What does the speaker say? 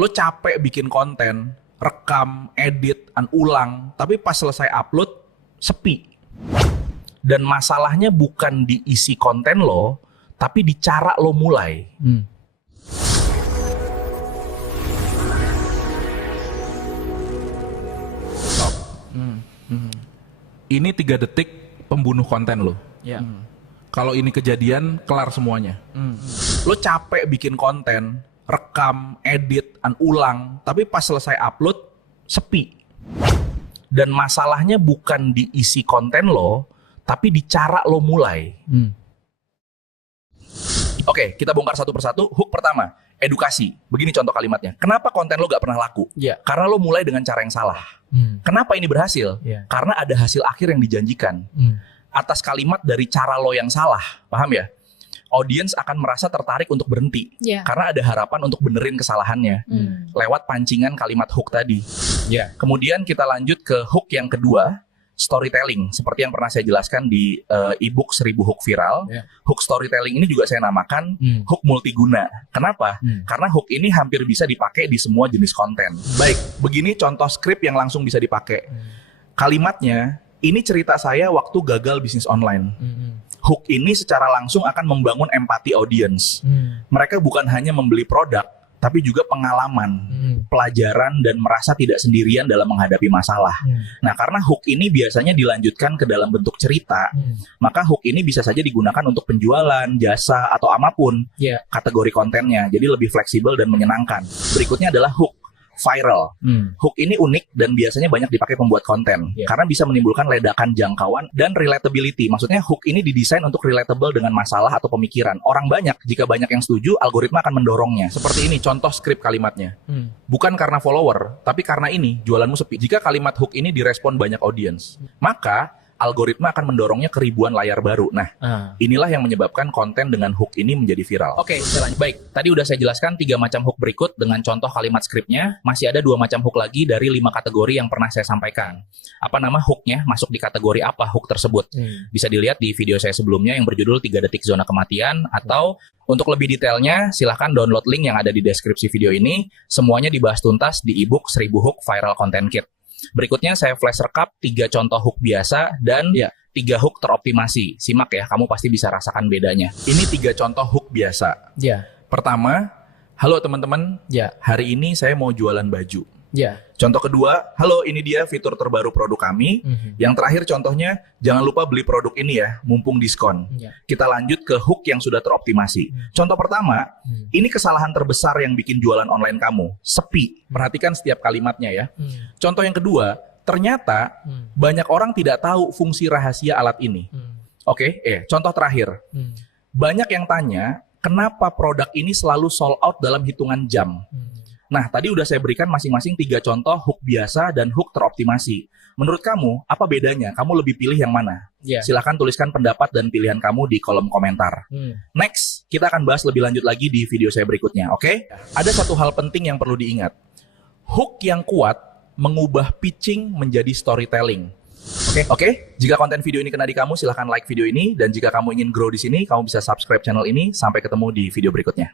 Lo capek bikin konten, rekam, edit, ulang, tapi pas selesai upload, sepi. Dan masalahnya bukan di isi konten lo, tapi di cara lo mulai. Stop. Ini 3 detik pembunuh konten lo. Kalau ini kejadian, kelar semuanya. Lo capek bikin konten, rekam, edit, ulang, tapi pas selesai upload, sepi. Dan masalahnya bukan di isi konten lo, tapi di cara lo mulai. Oke, kita bongkar satu persatu. Hook pertama, edukasi. Begini contoh kalimatnya. Kenapa konten lo gak pernah laku? Karena lo mulai dengan cara yang salah. Kenapa ini berhasil? Karena ada hasil akhir yang dijanjikan. Atas kalimat dari cara lo yang salah. Paham ya? Audiens akan merasa tertarik untuk berhenti. Karena ada harapan untuk benerin kesalahannya. Lewat pancingan kalimat hook tadi. Kemudian kita lanjut ke hook yang kedua, storytelling. Seperti yang pernah saya jelaskan di ebook 1000 hook viral. Hook storytelling ini juga saya namakan hook multiguna. Kenapa? Karena hook ini hampir bisa dipakai di semua jenis konten. Baik, begini contoh skrip yang langsung bisa dipakai. Kalimatnya, ini cerita saya waktu gagal bisnis online. Hook ini secara langsung akan membangun empati audiens. Mereka bukan hanya membeli produk, tapi juga pengalaman, pelajaran, dan merasa tidak sendirian dalam menghadapi masalah. Nah, karena hook ini biasanya dilanjutkan ke dalam bentuk cerita, maka hook ini bisa saja digunakan untuk penjualan, jasa, atau apapun kategori kontennya. Jadi lebih fleksibel dan menyenangkan. Berikutnya adalah hook viral. Hook ini unik dan biasanya banyak dipakai pembuat konten karena bisa menimbulkan ledakan jangkauan dan relatability. Maksudnya hook ini didesain untuk relatable dengan masalah atau pemikiran. Orang banyak, jika banyak yang setuju, algoritma akan mendorongnya. Seperti ini contoh skrip kalimatnya. Bukan karena follower, tapi karena ini jualanmu sepi. Jika kalimat hook ini direspon banyak audiens, maka algoritma akan mendorongnya ke ribuan layar baru. Nah, inilah yang menyebabkan konten dengan hook ini menjadi viral. Oke, baik. Tadi udah saya jelaskan 3 macam hook berikut dengan contoh kalimat skripnya. Masih ada 2 macam hook lagi dari 5 kategori yang pernah saya sampaikan. Apa nama hooknya? Masuk di kategori apa hook tersebut? Bisa dilihat di video saya sebelumnya yang berjudul 3 detik zona kematian. Atau untuk lebih detailnya, silahkan download link yang ada di deskripsi video ini. Semuanya dibahas tuntas di ebook 1000 hook viral content kit. Berikutnya saya flash rekap 3 contoh hook biasa dan 3 hook teroptimasi. Simak ya, kamu pasti bisa rasakan bedanya. Ini 3 contoh hook biasa. Pertama, halo teman-teman, hari ini saya mau jualan baju. Contoh kedua, halo ini dia fitur terbaru produk kami. Yang terakhir contohnya, jangan lupa beli produk ini ya, mumpung diskon. Kita lanjut ke hook yang sudah teroptimasi. Contoh pertama, ini kesalahan terbesar yang bikin jualan online kamu, sepi. Perhatikan setiap kalimatnya ya. Contoh yang kedua, ternyata banyak orang tidak tahu fungsi rahasia alat ini. Contoh terakhir, banyak yang tanya, kenapa produk ini selalu sold out dalam hitungan jam? Nah, tadi udah saya berikan masing-masing 3 contoh hook biasa dan hook teroptimasi. Menurut kamu, apa bedanya? Kamu lebih pilih yang mana? Silahkan tuliskan pendapat dan pilihan kamu di kolom komentar. Next, kita akan bahas lebih lanjut lagi di video saya berikutnya, oke? Ada satu hal penting yang perlu diingat. Hook yang kuat mengubah pitching menjadi storytelling. Oke? Jika konten video ini kena di kamu, silahkan like video ini. Dan jika kamu ingin grow di sini, kamu bisa subscribe channel ini. Sampai ketemu di video berikutnya.